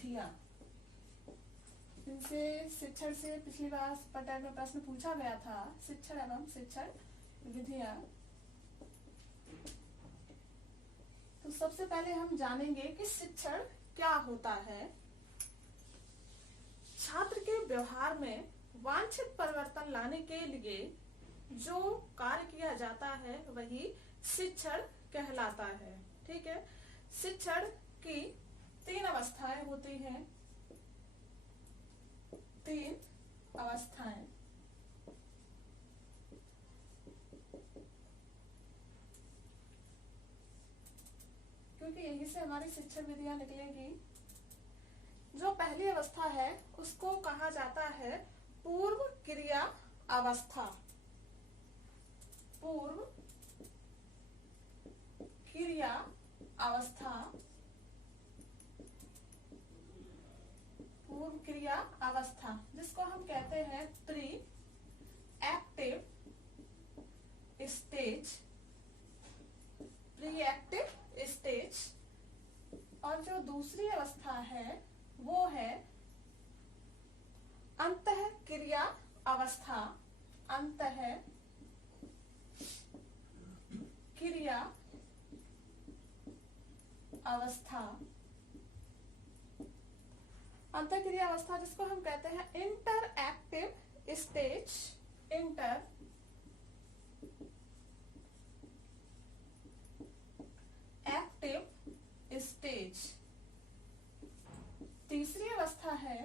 विधियां, इनसे शिक्षण से पिछली बार पटेल में प्रश्न पूछा गया था। शिक्षण एवं शिक्षण विधियां। तो सबसे पहले हम जानेंगे कि शिक्षण क्या होता है। छात्र के व्यवहार में वांछित परिवर्तन लाने के लिए जो कार्य किया जाता है वही शिक्षण कहलाता है। ठीक है। शिक्षण की 3 अवस्थाएं होती हैं। 3 अवस्थाएं। क्योंकि यहीं से हमारी शिक्षण विधियां निकलेंगी। जो पहली अवस्था है उसको कहा जाता है पूर्व क्रिया अवस्था। पूर्व क्रिया अवस्था। पूर्व क्रिया अवस्था जिसको हम कहते हैं pre active stage. Pre active stage. और जो दूसरी अवस्था है वो है अंतः क्रिया अवस्था। अंतः क्रिया अवस्था। अंतः क्रिया अवस्था जिसको हम कहते हैं inter active stage. Inter active stage. तीसरी अवस्था है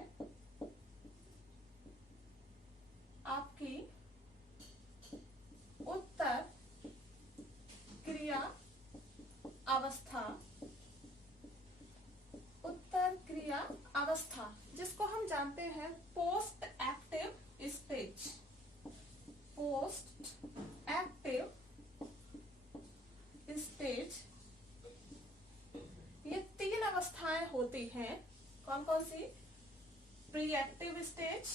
आपकी उत्तर क्रिया अवस्था। उत्तर क्रिया अवस्था जिसको हम जानते हैं post active stage. Post active stage. ये 3 अवस्थाएं होती हैं। कौन कौन सी? Pre active stage,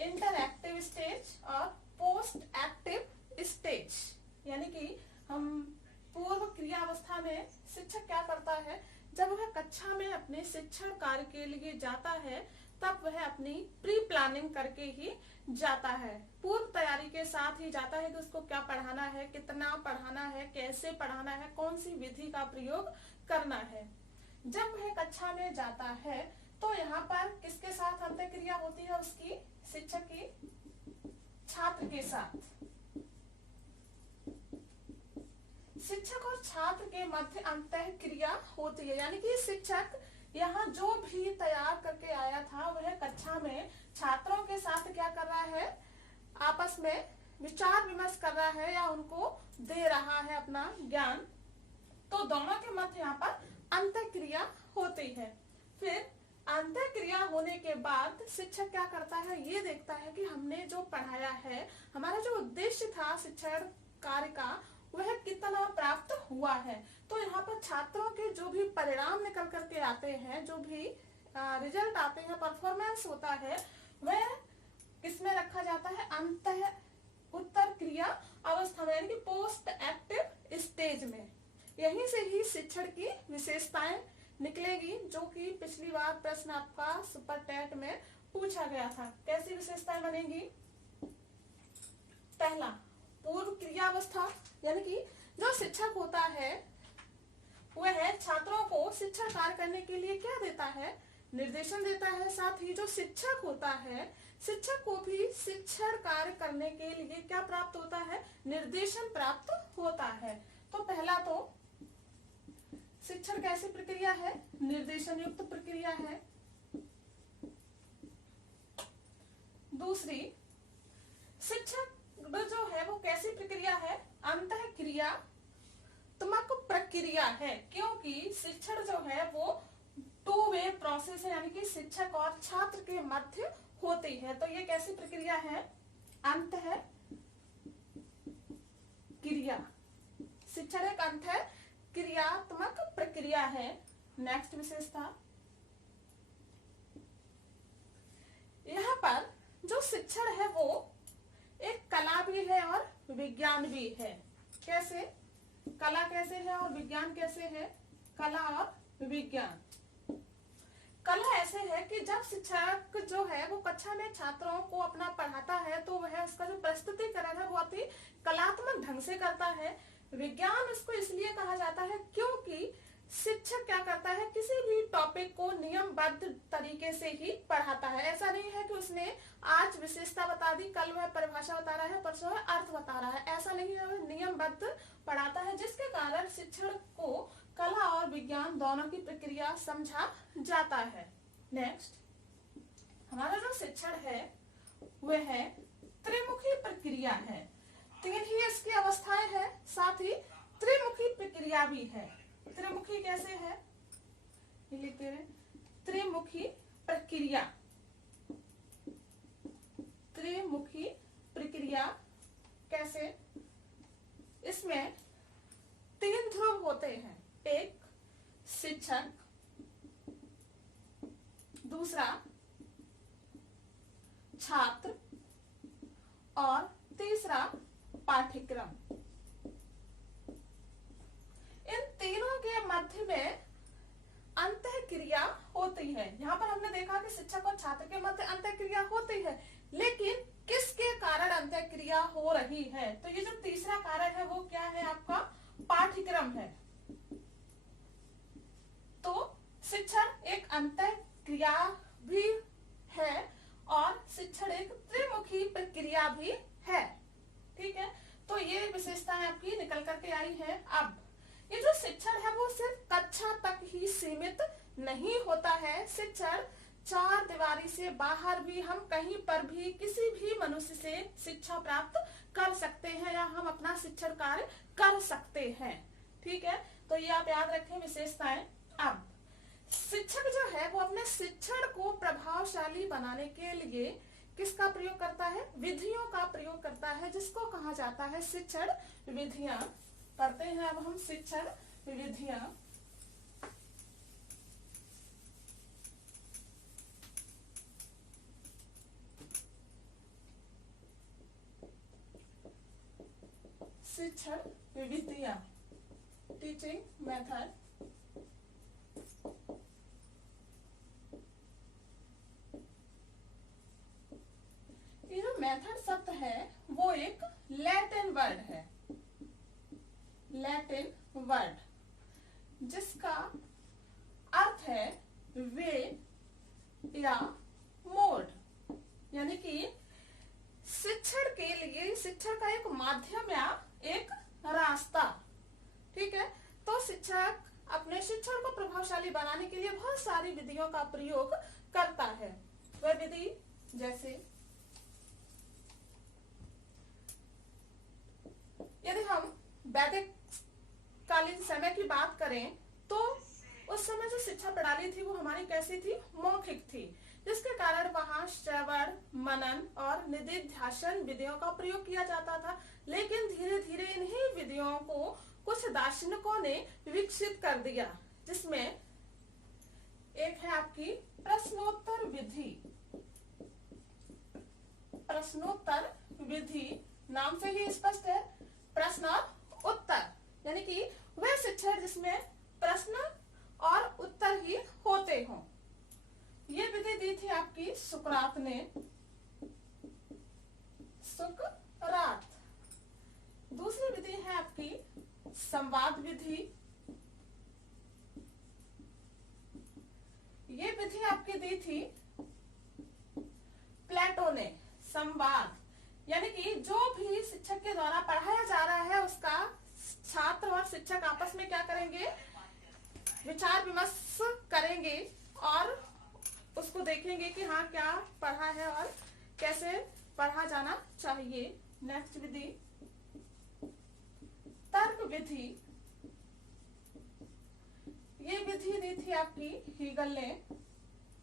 inter active stage और पोस्ट एक्टिव स्टेज। यानी कि हम पूर्व क्रिया अवस्था में शिक्षक क्या करता है, जब वह कक्षा में अपने शिक्षण कार्य के लिए जाता है तब वह अपनी प्री प्लानिंग करके ही जाता है। पूर्व तैयारी के साथ ही जाता है कि उसको क्या पढ़ाना है, कितना पढ़ाना है, कैसे पढ़ाना है, कौन सी विधि का प्रयोग करना है। जब वह कक्षा में जाता है तो यहाँ पर किसके साथ अंतःक्रिया होती है उसकी? शिक्षक की छात्र के साथ। शिक्षक और छात्र के मध्य अंतःक्रिया होती है। यानी कि शिक्षक यहाँ जो भी तैयार करके आया था वह कक्षा में छात्रों के साथ क्या कर रहा है, आपस में विचार विमर्श कर रहा है या उनको दे रहा है अपना ज्ञान। तो दोनों के मध्य यहाँ पर अंतःक्रिया होती है। फिर अंतःक्रिया होने के बाद शिक्षक क्या करता है, ये देखता है कि हमने जो पढ़ाया है, हमारा जो उद्देश्य था शिक्षण कार्य का, वह कितना प्राप्त हुआ है। तो यहाँ पर छात्रों के जो भी परिणाम निकल करके आते हैं, जो भी रिजल्ट आते हैं, परफॉर्मेंस होता है, वह किसमें रखा जाता है? अंतः उत्तर क्रिया अवस्था में, यानी कि पोस्ट एक्टिव स्टेज में। यहीं से ही शिक्षण की विशेषताएं निकलेगी, जो कि पिछली बार प्रश्न आपका सुपर टेट में पूछा गया था। कैसी विशेषताएं बनेंगी? पहला, पूर्व क्रिया अवस्था, यानी कि जो शिक्षक होता है वह छात्रों को शिक्षण कार्य करने के लिए क्या देता है? निर्देशन देता है। साथ ही जो शिक्षक होता है, शिक्षक को भी शिक्षण कार्य करने के लिए क्या प्राप्त होता है? निर्देशन प्राप्त होता है। तो पहला तो शिक्षण कैसी प्रक्रिया है? निर्देशन युक्त प्रक्रिया है। दूसरी, शिक्षक जो है वो कैसी प्रक्रिया है? अंतःक्रियात्मक प्रक्रिया है, क्योंकि शिक्षण जो है वो 2 वे प्रोसेस है, यानी कि शिक्षक और छात्र के मध्य होती है। तो ये कैसी प्रक्रिया है? अंतःक्रिया। शिक्षण एक अंतःक्रियात्मक प्रक्रिया है। नेक्स्ट विशेषता, यहाँ पर जो शिक्षण है वो एक कला भी है और विज्ञान भी है। कैसे? कला कैसे है और विज्ञान कैसे है? कला और विज्ञान। ऐसे है कि जब शिक्षक जो है वो कक्षा में छात्रों को अपना पढ़ाता है तो वह उसका जो प्रस्तुतिकरण है बहुत ही कलात्मक ढंग से करता है। विज्ञान उसको इसलिए कहा जाता है क्योंकि शिक्षक क्या करता है, किसी भी टॉपिक को नियमबद्ध तरीके से ही पढ़ाता है। ऐसा नहीं है कि उसने आज विशेषता बता दी, कल वह परिभाषा बता रहा है, परसों वह अर्थ बता रहा है, ऐसा नहीं है। वह नियमबद्ध पढ़ाता है जिसके कारण शिक्षण को कला और विज्ञान दोनों की प्रक्रिया समझा जाता है। नेक्स्ट, हमारा जो शिक्षण है वह है त्रिमुखी प्रक्रिया है। तीन ही इसकी अवस्थाएं हैं, साथ ही त्रिमुखी प्रक्रिया भी है। त्रिमुखी कैसे है, ये लिखते हैं, त्रिमुखी प्रक्रिया। त्रिमुखी प्रक्रिया कैसे, इसमें तीन ध्रुव होते हैं, एक शिक्षक, दूसरा छात्र और तीसरा पाठ्यक्रम। इन तीनों के मध्य में अंतःक्रिया होती है। यहाँ पर हमने देखा कि शिक्षक और छात्र के मध्य अंतःक्रिया होती है, लेकिन किसके कारण अंतःक्रिया हो रही है, तो ये जो तीसरा कारण है वो क्या है, आपका पाठ्यक्रम है। तो शिक्षण एक अंतःक्रिया भी है और शिक्षण एक त्रिमुखी प्रक्रिया भी है। ठीक है, तो ये विशेषताएं आपकी निकल करके आई है। अब ये जो शिक्षण है वो सिर्फ कक्षा तक ही सीमित नहीं होता है। शिक्षण चार दीवारी से बाहर भी हम कहीं पर भी किसी भी मनुष्य से शिक्षा प्राप्त कर सकते हैं या हम अपना शिक्षण कार्य कर सकते हैं। ठीक है, तो ये आप याद रखें विशेषताएं। अब शिक्षक जो है वो अपने शिक्षण को प्रभावशाली बनाने के लिए किसका प्रयोग करता है, विधियों का प्रयोग करता है, जिसको कहा जाता है शिक्षण विधियां। करते हैं अब हम शिक्षण विधियां। शिक्षण विधियां, टीचिंग मेथड। ये जो मेथड शब्द है वो एक लैटिन वर्ड है, लैटिन वर्ड, जिसका अर्थ है वे या मोड, यानी कि शिक्षण के लिए शिक्षण का एक माध्यम या एक रास्ता। ठीक है, तो शिक्षक अपने शिक्षण को प्रभावशाली बनाने के लिए बहुत सारी विधियों का प्रयोग करता है। वह विधि जैसे, यदि हम वैदिक कालीन समय की बात करें तो उस समय जो शिक्षा प्रणाली थी वो हमारी कैसी थी, मौखिक थी, जिसके कारण वहां श्रवण, मनन और निधिध्यासन विधियों का प्रयोग किया जाता था। लेकिन धीरे धीरे इन्हीं विधियों को कुछ दार्शनिकों ने विकसित कर दिया, जिसमें एक है आपकी प्रश्नोत्तर विधि। प्रश्नोत्तर विधि नाम से ही स्पष्ट है, प्रश्न और उत्तर, यानी कि वह शिक्षण जिसमें प्रश्न और उत्तर ही होते हों। ये विधि दी थी आपकी सुकरात ने, सुकरात। दूसरी विधि है आपकी संवाद विधि। ये विधि आपकी दी थी प्लेटो ने, संवाद, यानी कि जो भी शिक्षक के द्वारा पढ़ाया जा रहा है उसका छात्र और शिक्षक आपस में क्या करेंगे, विचार विमर्श करेंगे और उसको देखेंगे कि हाँ क्या पढ़ा है और कैसे पढ़ा जाना चाहिए। नेक्स्ट विधि तर्क विधि। ये विधि दी थी आपकी हीगल ने,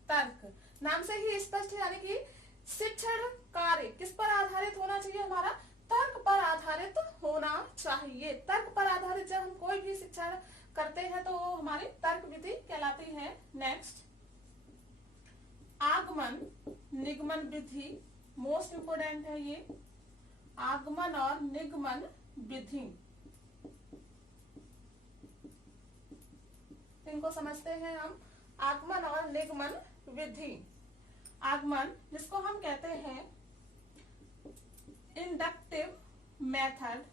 तर्क, नाम से ही स्पष्ट है, यानी कि शिक्षण कार्य किस पर आधारित होना चाहिए, हमारा तर्क पर आधारित होना चाहिए। तर्क पर आधारित जब हम कोई भी शिक्षण करते हैं तो वो हमारी तर्क विधि कहलाती है। नेक्स्ट आगमन निगमन विधि, मोस्ट इंपोर्टेंट है ये, आगमन और निगमन विधि। इनको समझते हैं हम, आगमन और निगमन विधि, आगमन जिसको हम कहते हैं इंडक्टिव मेथड,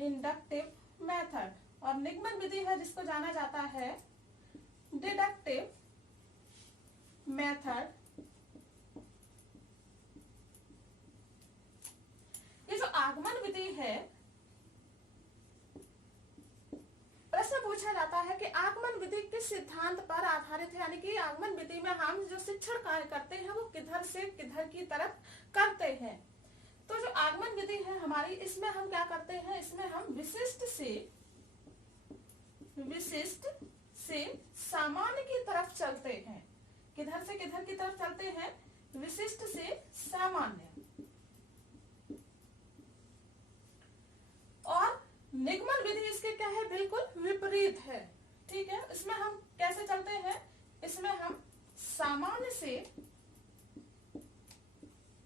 इंडक्टिव मेथड, और निगमन विधि है जिसको जाना जाता है डिडक्टिव मेथड। ये जो आगमन विधि है, प्रश्न पूछा जाता है कि आगमन विधि किस सिद्धांत पर आधारित है, यानी कि आगमन विधि में हम जो शिक्षण कार्य करते हैं वो किधर से किधर की तरफ करते हैं। तो जो आगमन विधि है हमारी, इसमें हम क्या करते हैं, इसमें हम विशिष्ट से सामान्य की तरफ चलते हैं। किधर से किधर की तरफ चलते हैं, विशिष्ट से सामान्य। और निगमन विधि इसके क्या है, बिल्कुल विपरीत है। ठीक है, इसमें हम कैसे चलते हैं, इसमें हम सामान्य से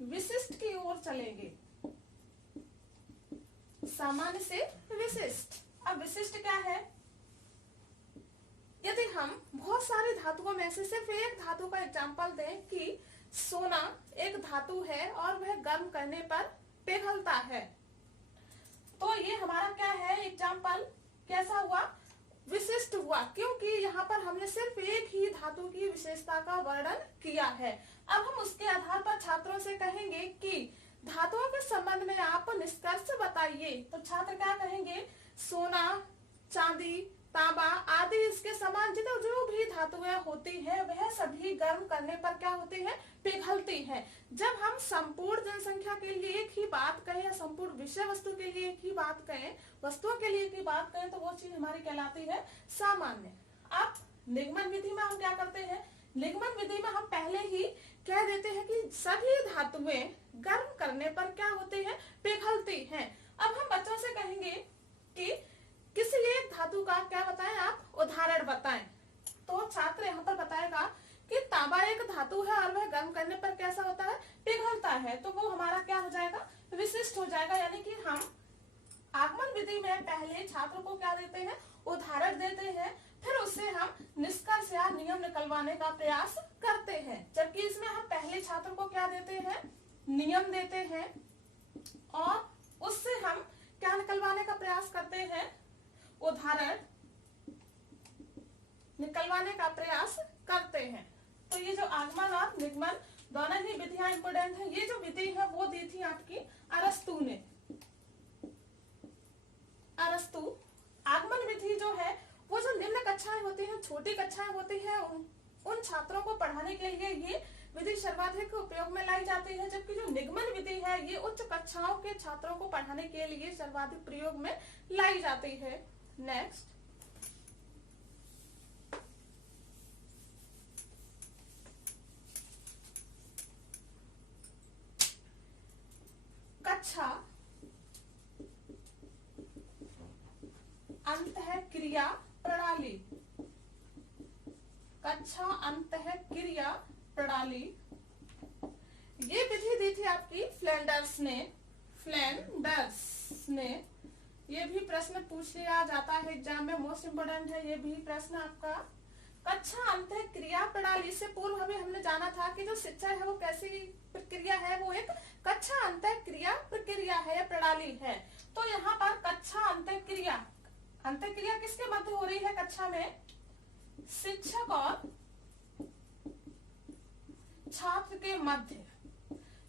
विशिष्ट की ओर चलेंगे, सामान्य से विशिष्ट। अब विशिष्ट क्या है, यदि हम बहुत सारी धातुओं में से सिर्फ एक धातु का एग्जांपल दें कि सोना एक धातु है और वह गर्म करने पर पिघलता है, तो ये हमारा क्या है, एग्जाम्पल कैसा हुआ, विशिष्ट हुआ, क्योंकि यहाँ पर हमने सिर्फ एक ही धातु की विशेषता का वर्णन किया है। अब हम उसके आधार पर छात्रों से कहेंगे कि धातुओं के संबंध में आप निष्कर्ष बताइए। तो छात्र क्या कहेंगे, सोना, चांदी, तांबा आदि इसके समान जो भी धातुएं होती है वह सभी गर्म करने पर क्या होती है, पिघलती है। जब हम संपूर्ण जनसंख्या के लिए एक ही बात कहें या संपूर्ण विषय वस्तु के लिए एक ही बात कहें, वस्तुओं के लिए एक ही बात कहें, तो वो चीज हमारी कहलाती है सामान्य। अब निगमन विधि में हम क्या करते हैं, निगमन विधि में हम पहले ही कह देते हैं कि सभी धातुएं गर्म करने पर क्या होती है, पिघलती हैं। अब हम बच्चों से कहेंगे कि किसी एक धातु का क्या बताएं, आप उदाहरण बताएं। तो छात्र यहाँ पर बताएगा कि तांबा एक धातु है और वह गर्म करने पर कैसा होता है, पिघलता है। तो वो हमारा क्या हो जाएगा, विशिष्ट हो जाएगा। यानी कि हम आगमन विधि में पहले छात्र को क्या देते हैं, उदाहरण देते हैं, फिर उससे हम निष्कर्ष या नियम निकलवाने का प्रयास करते हैं। जबकि इसमें हम पहले छात्र को क्या देते हैं, नियम देते हैं और उससे हम क्या निकलवाने का प्रयास करते हैं, उदाहरण निकलवाने का प्रयास करते हैं। तो ये जो आगमन और निगमन दोनों ही विधियां इंपोर्टेंट है। ये जो विधि है वो दी थी आपकी अरस्तु ने। अरस्तु आगमन विधि जो है वो जो निम्न कक्षाएं होती हैं, छोटी कक्षाएं होती हैं, उन छात्रों को पढ़ाने के लिए ये विधि सर्वाधिक उपयोग में लाई जाती है। जबकि जो निगमन विधि है ये उच्च कक्षाओं के छात्रों को पढ़ाने के लिए सर्वाधिक प्रयोग में लाई जाती है। नेक्स्ट, कक्षा अंतःक्रिया प्रणाली, कक्षा अंतःक्रिया प्रणाली ये विधि दी थी आपकी फ्लैंडर्स ने। ये भी प्रश्न पूछ लिया जाता है एग्जाम में, मोस्ट इंपोर्टेंट है ये भी प्रश्न आपका। कक्षा अंतःक्रिया प्रणाली से पूर्व हमें हमने जाना था कि जो शिक्षा है वो कैसी प्रक्रिया है, वो एक कक्षा अंतःक्रिया प्रक्रिया है या प्रणाली है। तो यहाँ पर कक्षा अंतःक्रिया किसके मध्य हो रही है, कक्षा में शिक्षक और छात्र के मध्य।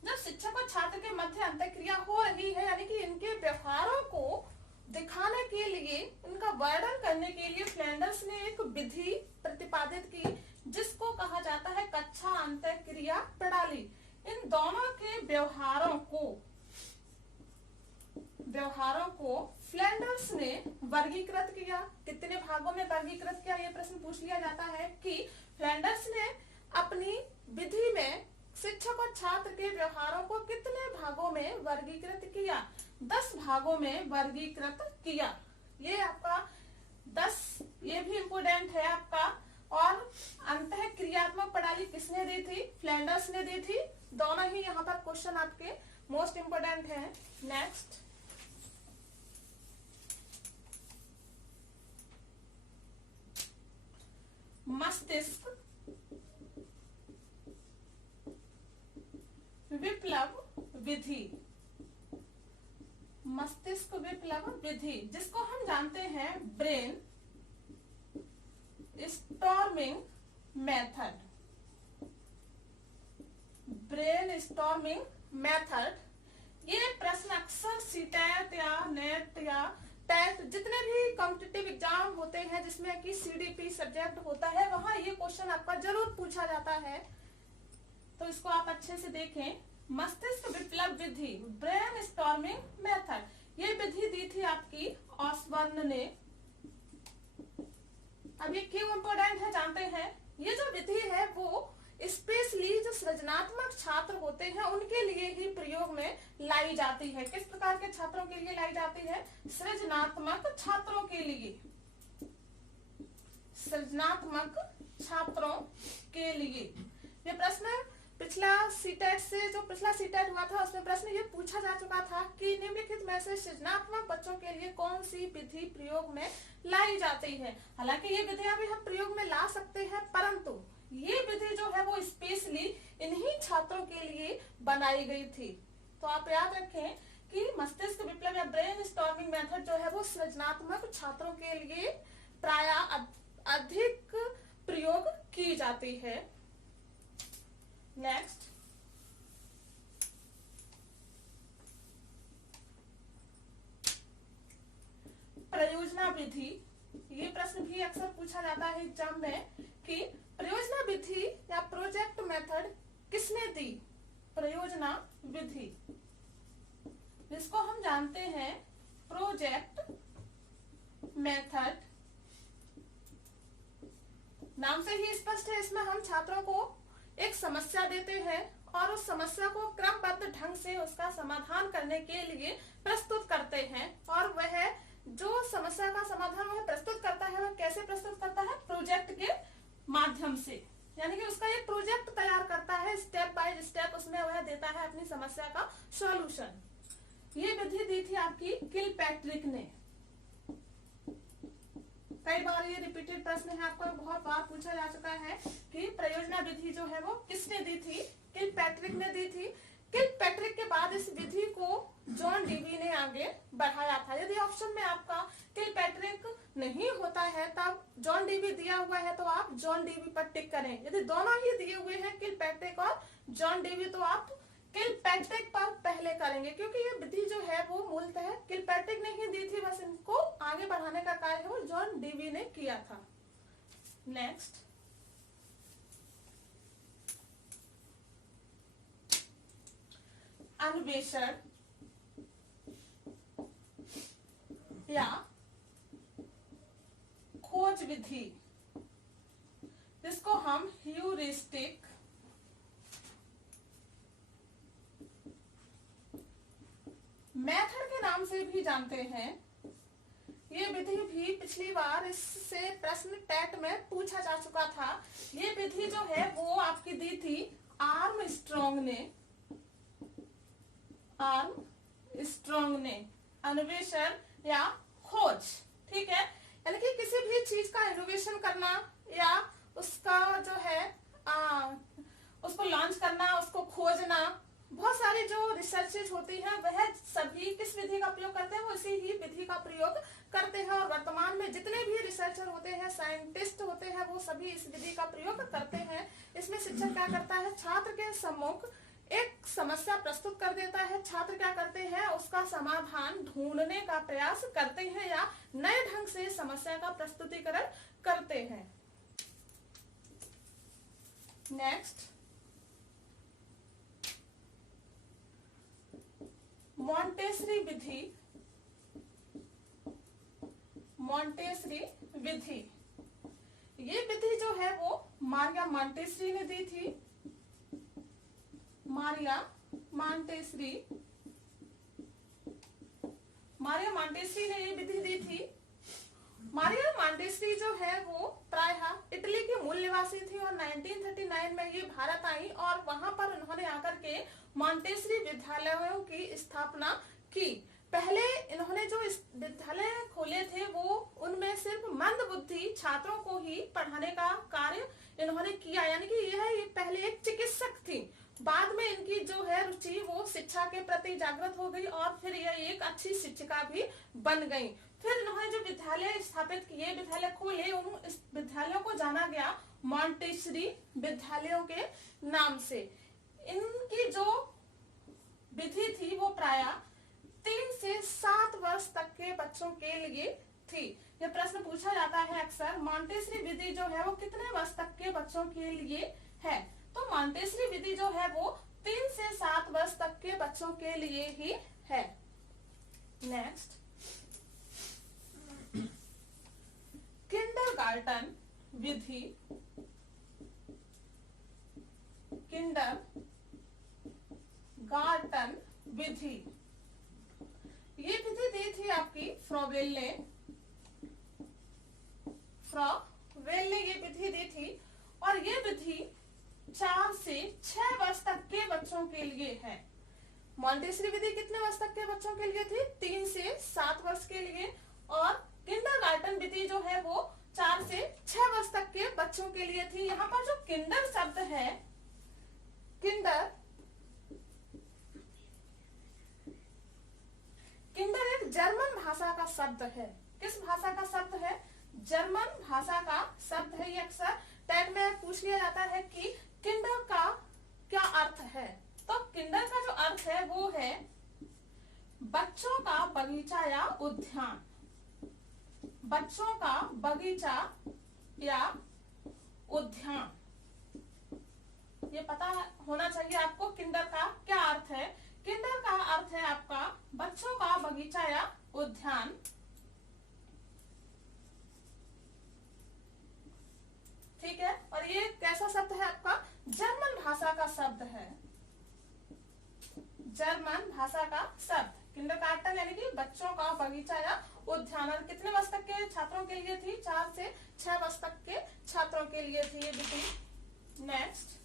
जब शिक्षक और छात्र के मध्य अंतःक्रिया हो रही है, यानी कि इनके व्यवहारों को दिखाने के लिए, इनका वर्णन करने के लिए फ्लैंडर्स ने एक विधि प्रतिपादित की जिसको कहा जाता है कक्षा अंतःक्रिया प्रणाली। इन दोनों के व्यवहारों को फ्लैंडर्स ने वर्गीकृत किया। कितने भागों में वर्गीकृत किया, यह प्रश्न पूछ लिया जाता है कि फ्लैंडर्स ने अपनी विधि में शिक्षक और छात्र के व्यवहारों को कितने भागों में वर्गीकृत किया, 10 भागों में वर्गीकृत किया। ये आपका 10, ये भी इम्पोर्टेंट है आपका। और अंतःक्रियात्मक प्रणाली किसने दी थी, फ्लैंडर्स ने दी थी। दोनों ही यहाँ पर क्वेश्चन आपके मोस्ट इम्पोर्टेंट है। नेक्स्ट, मस्तिष्क विप्लव विधि, मस्तिष्क विप्लव विधि, जिसको हम जानते हैं brain storming method, brain storming method. ये प्रश्न अक्सर सीटेट या नेट या टेट जितने भी कॉम्पिटिटिव एग्जाम होते हैं जिसमें कि सीडीपी सब्जेक्ट होता है वहां ये क्वेश्चन आपका जरूर पूछा जाता है, तो इसको आप अच्छे से देखें। मस्तिष्क विप्लव विधि, ब्रेन स्टॉर्मिंग मेथड, ये विधि दी थी आपकी ऑसबर्न ने। अब ये क्यों इम्पोर्टेंट है जानते हैं। ये जो विधि है वो स्पेशली जो सृजनात्मक छात्र होते हैं उनके लिए ही प्रयोग में लाई जाती है। किस प्रकार के छात्रों के लिए लाई जाती है? सृजनात्मक छात्रों के लिए, सृजनात्मक छात्रों के लिए। ये प्रश्न पिछला सीटेट हुआ था उसमें प्रश्न ये पूछा जा चुका था कि निम्नलिखित में से सृजनात्मक बच्चों के लिए कौन सी विधि प्रयोग में लाई जाती है। हालांकि ये विधियां भी हम प्रयोग में ला सकते हैं, परंतु ये विधि जो है वो स्पेशली इन्हीं छात्रों के लिए बनाई गई थी। तो आप याद रखें कि मस्तिष्क विप्लव या ब्रेन स्टॉर्मिंग मेथड जो है वो सृजनात्मक छात्रों के लिए प्राय अधिक प्रयोग की जाती है। नेक्स्ट, प्रयोजना विधि। ये प्रश्न भी अक्सर पूछा जाता है एग्जाम में कि प्रयोजना विधि या प्रोजेक्ट मेथड किसने दी? प्रयोजना विधि, जिसको हम जानते हैं प्रोजेक्ट मेथड, नाम से ही स्पष्ट है, इसमें हम छात्रों को एक समस्या देते हैं और उस समस्या को क्रमबद्ध ढंग से उसका समाधान करने के लिए प्रस्तुत करते हैं। और वह जो समस्या का समाधान वह प्रस्तुत करता है वह कैसे प्रस्तुत करता है? प्रोजेक्ट के माध्यम से, यानी कि उसका एक प्रोजेक्ट तैयार करता है, स्टेप बाय स्टेप उसमें वह देता है अपनी समस्या का सॉल्यूशन। ये विधि दी थी आपकी किलपैट्रिक ने। कई बार ये रिपीटेड प्रश्न है, आपको बहुत बार पूछा जा चुका है कि प्रयोजना विधि जो है वो किसने दी थी? किलपैट्रिक ने दी थी। किलपैट्रिक के बाद इस विधि को जॉन डीवी ने आगे बढ़ाया था। यदि ऑप्शन में आपका किलपैट्रिक नहीं होता है तब जॉन डीवी दिया हुआ है तो आप जॉन डीवी पर टिक करें। यदि दोनों ही दिए हुए हैं किलपैट्रिक और जॉन डीवी तो आप किलपैट्रिक पर पहले करेंगे, क्योंकि ये विधि जो है वो मूलतः किलपैट्रिक ने ही दी थी, बस इनको आगे बढ़ाने का कार्य वो जॉन डीवी ने किया था। नेक्स्ट, अन्वेषण या खोज विधि, जिसको हम ह्यूरिस्टिक मेथड के नाम से भी जानते हैं। ये विधि भी पिछली बार इससे प्रश्न टेट में पूछा जा चुका था। ये विधि जो है वो आपकी दी थी आर्मस्ट्रॉन्ग ने, अन्वेषण या खोज। ठीक है, यानी कि किसी भी चीज का इनोवेशन करना या उसका जो है उसको लॉन्च करना, उसको खोजना, बहुत सारी जो रिसर्चेज होती हैं वह सभी किस विधि का प्रयोग करते हैं? वो इसी ही विधि का प्रयोग करते हैं। और वर्तमान में जितने भी रिसर्चर होते हैं, साइंटिस्ट होते हैं, वो सभी इस विधि का प्रयोग करते हैं। इसमें शिक्षक क्या करता है? छात्र के सम्मुख एक समस्या प्रस्तुत कर देता है। छात्र क्या करते हैं? उसका समाधान ढूंढने का प्रयास करते हैं या नए ढंग से समस्या का प्रस्तुतिकरण करते हैं। नेक्स्ट, मॉन्टेसरी विधि। ये विधि जो है वो मारिया मॉन्टेसरी ने दी थी। मारिया मॉन्टेसरी ने ये विधि दी थी। मारिया मॉन्टेसरी जो है वो प्रायः इटली की मूल निवासी थी और 1939 में ये भारत आई और वहां पर उन्होंने आकर के मॉन्टेसरी विद्यालयों की स्थापना की। पहले इन्होंने जो विद्यालय खोले थे वो उनमें सिर्फ मंद बुद्धि ही छात्रों को ही पढ़ाने का कार्य इन्होंने किया, यानी कि ये पहले एक चिकित्सक थी, बाद में इनकी जो है रुचि वो शिक्षा के प्रति जागृत हो गई और फिर ये एक अच्छी शिक्षिका भी बन गई। फिर इन्होंने जो विद्यालय स्थापित किए, विद्यालय खोले, उन इस विद्यालयों को जाना गया मॉन्टेसरी विद्यालयों के नाम से। इनकी जो विधि थी वो प्राय 3 से 7 वर्ष तक के बच्चों के लिए थी। यह प्रश्न पूछा जाता है अक्सर, मॉन्टेसरी विधि जो है वो कितने वर्ष तक के बच्चों के लिए है? तो मॉन्टेसरी विधि जो है वो 3 से 7 वर्ष तक के बच्चों के लिए ही है। नेक्स्ट, किंडरगार्टन विधि। किंडरगार्टन विधि, ये विधि दी थी आपकी फ्रोबेल ने ये विधि दी थी, और ये विधि 4 से 6 वर्ष तक के बच्चों के लिए है। मॉन्टेसरी विधि कितने वर्ष तक के बच्चों के लिए थी? 3 से 7 वर्ष के लिए। और किंडरगार्टन विधि जो है वो 4 से 6 वर्ष तक के बच्चों के लिए थी। यहाँ पर जो किंडर शब्द है, किंडर एक जर्मन भाषा का शब्द है। किस भाषा का शब्द है? जर्मन भाषा का शब्द है। ये अक्सर टैग में पूछ लिया जाता है कि किंडर का क्या अर्थ है। तो किंडर का जो अर्थ है वो है बच्चों का बगीचा या उद्यान। बच्चों का बगीचा या उद्यान, ये पता होना चाहिए आपको किंडर का क्या अर्थ है। किंडर का अर्थ है आपका बच्चों का बगीचा या उद्यान। ठीक है, और ये कैसा शब्द है आपका? जर्मन भाषा का शब्द है। जर्मन भाषा का शब्द किंडरगार्टन यानी कि बच्चों का बगीचा या उद्यान। और कितने वर्ष तक के छात्रों के लिए थी? 4 से 6 वर्ष तक के छात्रों के लिए थी ये विधि। नेक्स्ट,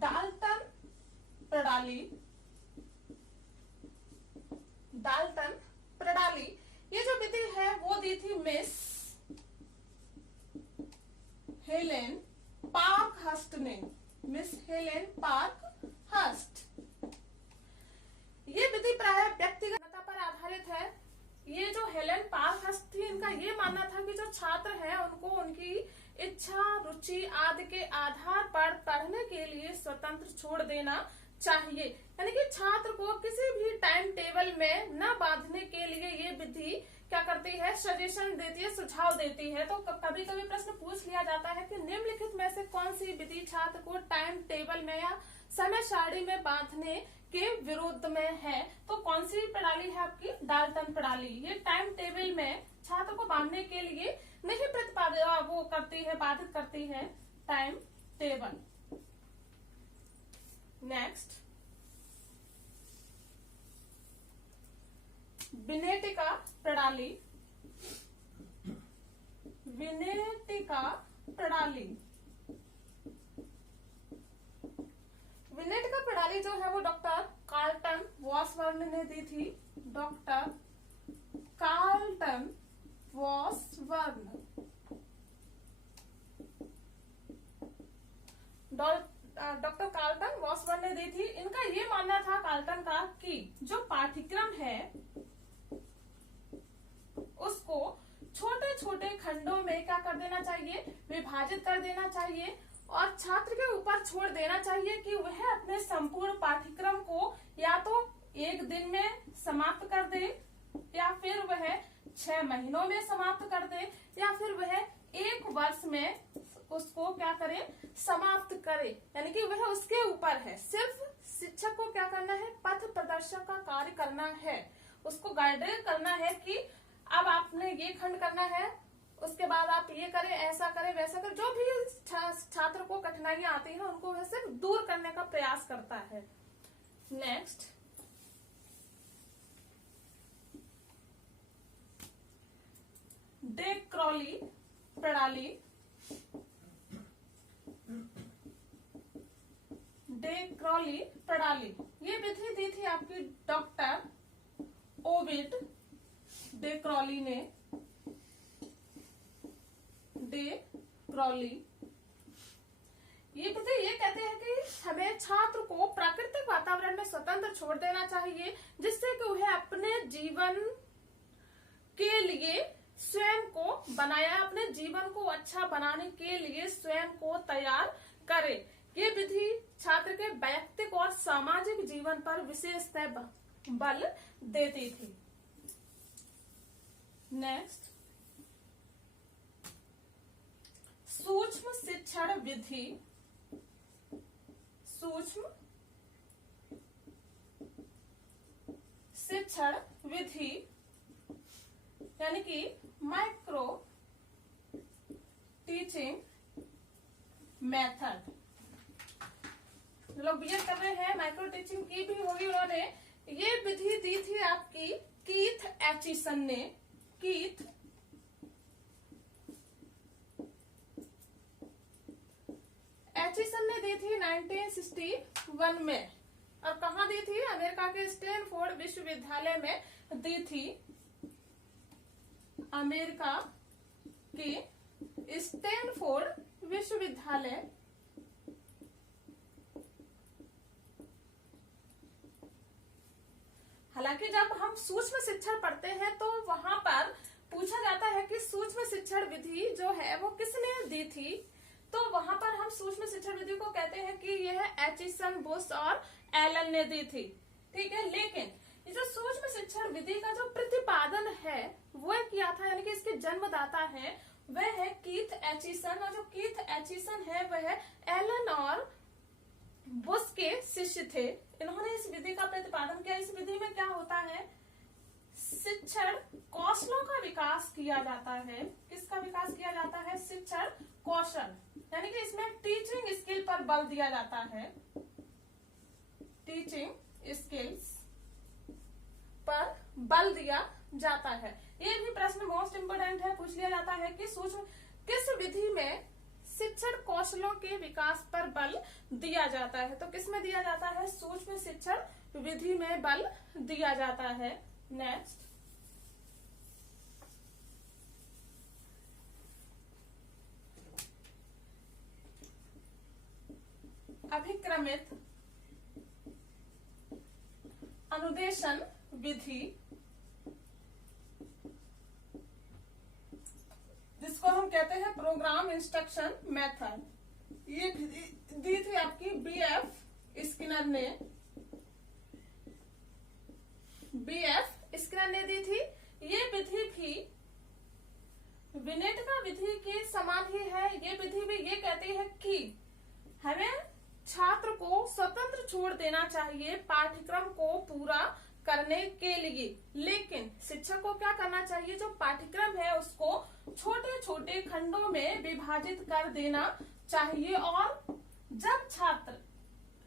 डाल्टन प्रणाली। डाल्टन प्रणाली, ये जो विधि है वो दी थी मिस हेलेन पार्कहर्स्ट ने। Miss Helen Parkhurst. ये विधि प्राय व्यक्तिगत पर आधारित है। ये जो हेलेन पार्कहर्स्ट थी, इनका ये मानना था कि जो छात्र है उनको उनकी इच्छा, रुचि आदि के आधार पर पढ़ने के लिए स्वतंत्र छोड़ देना चाहिए। यानी कि छात्र को किसी भी टाइम टेबल में न बांधने के लिए ये विधि क्या करती है? सजेशन देती है, सुझाव देती है। तो कभी कभी प्रश्न पूछ लिया जाता है कि निम्नलिखित में से कौन सी विधि छात्र को टाइम टेबल में या समय सारणी में बांधने के विरुद्ध में है? तो कौन सी प्रणाली है आपकी? डाल्टन प्रणाली। ये टाइम टेबल में छात्र को बांधने के लिए नहीं वो करती है, बाधित करती है टाइम टेबल। नेक्स्ट, विनेटिका प्रणाली। विनेटिका प्रणाली, विनेटिका प्रणाली जो है वो डॉक्टर कार्लटन वॉसवर्न ने दी थी। Doctor Carleton Washburne. Doctor Carleton Washburne ने दी थी। इनका ये मानना था कार्लटन का कि जो पाठ्यक्रम है उसको छोटे छोटे खंडों में क्या कर देना चाहिए? विभाजित कर देना चाहिए, और छात्र के ऊपर छोड़ देना चाहिए कि वह अपने संपूर्ण पाठ्यक्रम को या तो 1 दिन में समाप्त कर दे, या फिर वह 6 महीनों में समाप्त कर दे, या फिर वह 1 वर्ष में उसको क्या करे? समाप्त करे। यानी कि वह उसके ऊपर है। सिर्फ शिक्षक को क्या करना है? पथ प्रदर्शक का कार्य करना है। उसको गाइड करना है कि अब आपने ये खंड करना है, उसके बाद आप ये करें, ऐसा करें, वैसा करें। जो भी छात्र को कठिनाइयां आती हैं उनको वह सिर्फ दूर करने का प्रयास करता है। नेक्स्ट, डे क्रॉली प्रणाली। डे क्रॉली प्रणाली। ये विधि दी थी आपकी डॉक्टर ओविड डे क्रॉली ने। डे क्रॉली ये विधि ये कहते हैं कि हमें छात्र को प्राकृतिक वातावरण में स्वतंत्र छोड़ देना चाहिए, जिससे कि वह अपने जीवन के लिए स्वयं को बनाया, अपने जीवन को अच्छा बनाने के लिए स्वयं को तैयार करे। ये विधि छात्र के वैयक्तिक और सामाजिक जीवन पर विशेषतः बल देती थी। नेक्स्ट, सूक्ष्म शिक्षण विधि। सूक्ष्म शिक्षण विधि यानी कि माइक्रो टीचिंग मेथड। लोग बीएड कर रहे हैं, माइक्रो टीचिंग की भी होगी उन्होंने। ये विधि दी थी आपकी कीथ एचिसन ने। कीथ एचिसन ने दी थी 1961 में। और कहाँ दी थी? अमेरिका के स्टैनफोर्ड विश्वविद्यालय में दी थी। अमेरिका के स्टैनफोर्ड विश्वविद्यालय हालांकि जब हम सूक्ष्म शिक्षण पढ़ते हैं तो वहां पर पूछा जाता है कि सूक्ष्म शिक्षण विधि जो है वो किसने दी थी, तो वहां पर हम सूक्ष्म शिक्षण विधि को कहते हैं कि यह एचिसन, बुश और एलन ने दी थी। ठीक है, लेकिन ये जो सूक्ष्म शिक्षण विधि का जो प्रतिपादन है वो किया था, यानी कि इसके जन्मदाता है वह है कीथ एचिसन। और जो कीथ एचिसन है वह एलन और बुश के शिष्य थे। इन्होंने इस विधि का प्रतिपादन किया। इस विधि में क्या होता है? शिक्षण कौशलों का विकास किया जाता है। किसका विकास किया जाता है? शिक्षण कौशल, यानी कि इसमें टीचिंग स्किल पर बल दिया जाता है। टीचिंग स्किल्स पर बल दिया जाता है। ये भी प्रश्न मोस्ट इम्पोर्टेंट है, पूछ लिया जाता है कि सूक्ष्म किस विधि में शिक्षण कौशलों के विकास पर बल दिया जाता है। तो किसमें दिया जाता है? सूक्ष्म शिक्षण विधि में बल दिया जाता है। नेक्स्ट, अभिक्रमित अनुदेशन विधि, जिसको हम कहते हैं प्रोग्राम इंस्ट्रक्शन मेथड। ये दी थी आपकी बीएफ स्किनर ने। बीएफ स्किनर ने दी थी। ये विधि भी विनेटका विधि के समान ही है। ये विधि भी ये कहती है कि हमें छात्र को स्वतंत्र छोड़ देना चाहिए पाठ्यक्रम को पूरा करने के लिए, लेकिन शिक्षक को क्या करना चाहिए? जो पाठ्यक्रम है उसको छोटे छोटे खंडों में विभाजित कर देना चाहिए। और जब छात्र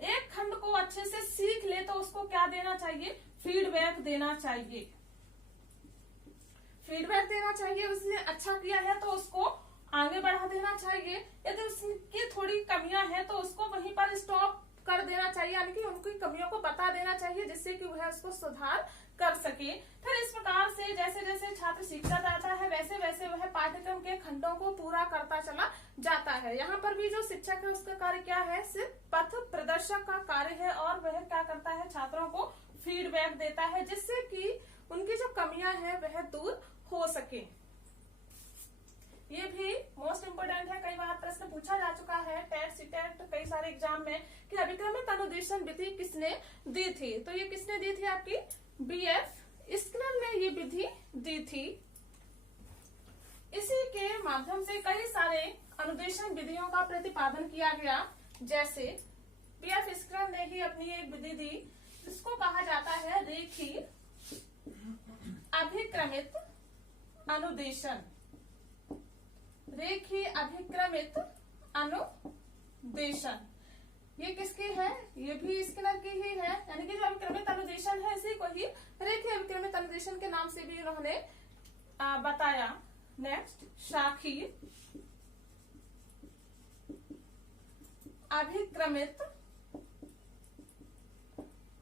एक खंड को अच्छे से सीख ले तो उसको क्या देना चाहिए? फीडबैक देना चाहिए। फीडबैक देना चाहिए। उसने अच्छा किया है तो उसको आगे बढ़ा देना चाहिए। यदि उसकी थोड़ी कमियां हैं तो उसको वहीं पर स्टॉप कर देना चाहिए, यानी कि उनकी कमियों को बता देना चाहिए जिससे कि वह उसको सुधार कर सके। फिर इस प्रकार से जैसे जैसे छात्र सीखता जाता है वैसे वैसे वह पाठ्यक्रम के खंडों को पूरा करता चला जाता है। यहाँ पर भी जो शिक्षक है उसका कार्य क्या है? सिर्फ पथ प्रदर्शक का कार्य है और वह क्या करता है? छात्रों को फीडबैक देता है जिससे कि उनकी जो कमियां हैं वह दूर हो सके। ये भी मोस्ट इम्पोर्टेंट है, कई बार प्रश्न पूछा जा चुका है टेट सीटेट कई सारे एग्जाम में कि अभिक्रमित अनुदेशन विधि किसने दी थी। तो ये किसने दी थी? आपकी बीएफ स्किनर ने ये विधि दी थी। इसी के माध्यम से कई सारे अनुदेशन विधियों का प्रतिपादन किया गया। जैसे बीएफ स्किनर ने ही अपनी एक विधि दी जिसको कहा जाता है रेखीय अभिक्रमित अनुदेशन। रेखीय अभिक्रमित अनुदेशन ये किसकी है? ये भी स्किनर की ही है, यानी कि जो अभिक्रमित अनुदेशन है इसी को ही रेखीय अभिक्रमित अनुदेशन के नाम से भी उन्होंने बताया। नेक्स्ट, शाखीय अभिक्रमित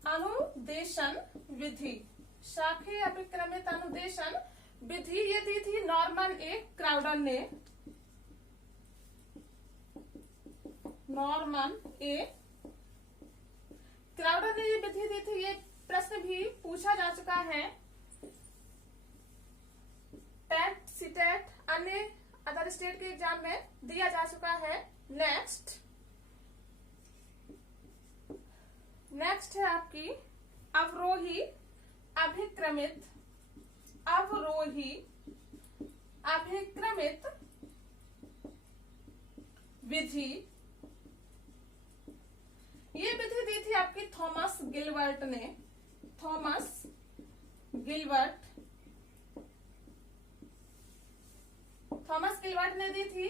अनुदेशन विधि, शाखीय अभिक्रमित अनुदेशन विधि ये दी थी नॉर्मन ए क्राउडन ने। नॉर्मन ए क्राउडन ने ये विधि दी थी। ये प्रश्न भी पूछा जा चुका है टेट सीटेट अन्य अदर स्टेट के एग्जाम में दिया जा चुका है। नेक्स्ट है आपकी अवरोही अभिक्रमित, अवरोही अभिक्रमित विधि। ये विधि दी थी आपकी थॉमस गिलबर्ट ने। थॉमस गिलबर्ट ने दी थी।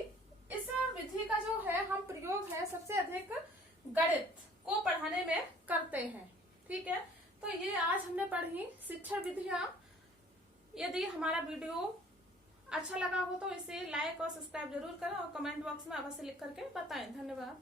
इस विधि का जो है हम प्रयोग है सबसे अधिक गणित को पढ़ाने में करते हैं। ठीक है, तो ये आज हमने पढ़ी शिक्षण विधियां। यदि हमारा वीडियो अच्छा लगा हो तो इसे लाइक और सब्सक्राइब जरूर करें और कमेंट बॉक्स में अवश्य लिख करके बताएं। धन्यवाद।